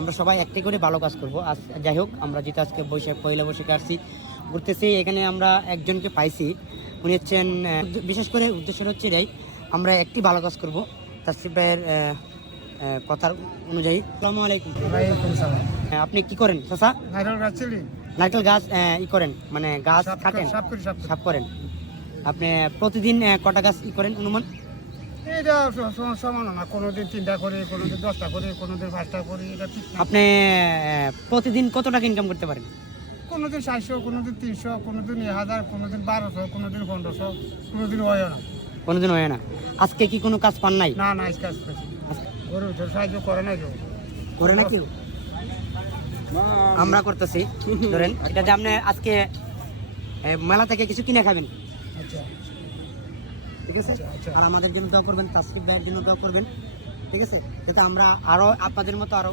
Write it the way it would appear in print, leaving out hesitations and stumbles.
আমরা সবাই একটাই করে ভালো কাজ করবো। আজ যাই হোক, আমরা যেটা আজকে পয়লা বৈশাখে আসছি ঘুরতেছি, এখানে আমরা একজনকে পাইছি। উনি হচ্ছেন বিশেষ করে উদ্দেশ্যটা হচ্ছে এটাই, আমরা একটি ভালো কাজ করবো তাসরিফ ভাইয়ের কথার অনুযায়ী। আসসালামু আলাইকুম। আপনি কি করেন চাচা? নারকেল গাছ করেন, মানে গাছ কাটেন, সাফ করেন। আপনি প্রতিদিন কটা গাছ করেন অনুমান? এটা সমান না, কোনোদিন 3টা করি, কোনোদিন 10টা করি, কোনোদিন 5টা করি। এটা ঠিক না। আপনি প্রতিদিন কত টাকা ইনকাম করতে পারেন? কোনোদিন 700, কোনোদিন 300, কোনোদিন 1000, কোনোদিন 1200, কোনোদিন 1500, কোনোদিন হয় না। কোনোদিন হয় না। আজকে কি কোনো কাজ পান নাই? না আজকে কাজ করছি। গরু তো সাহায্য করে না কেউ। করে না কেউ? আমরা করতেছি। ধরেন এটা যে আপনি আজকে মেলা থেকে কিছু কিনে খাবেন, আচ্ছা ঠিক আছে? আচ্ছা। আর আমাদের জন্য দোয়া করবেন, তাসরিফ ভাইয়ের জন্য দোয়া করবেন, ঠিক আছে? যাতে আমরা আরো আপনাদের মতো আরো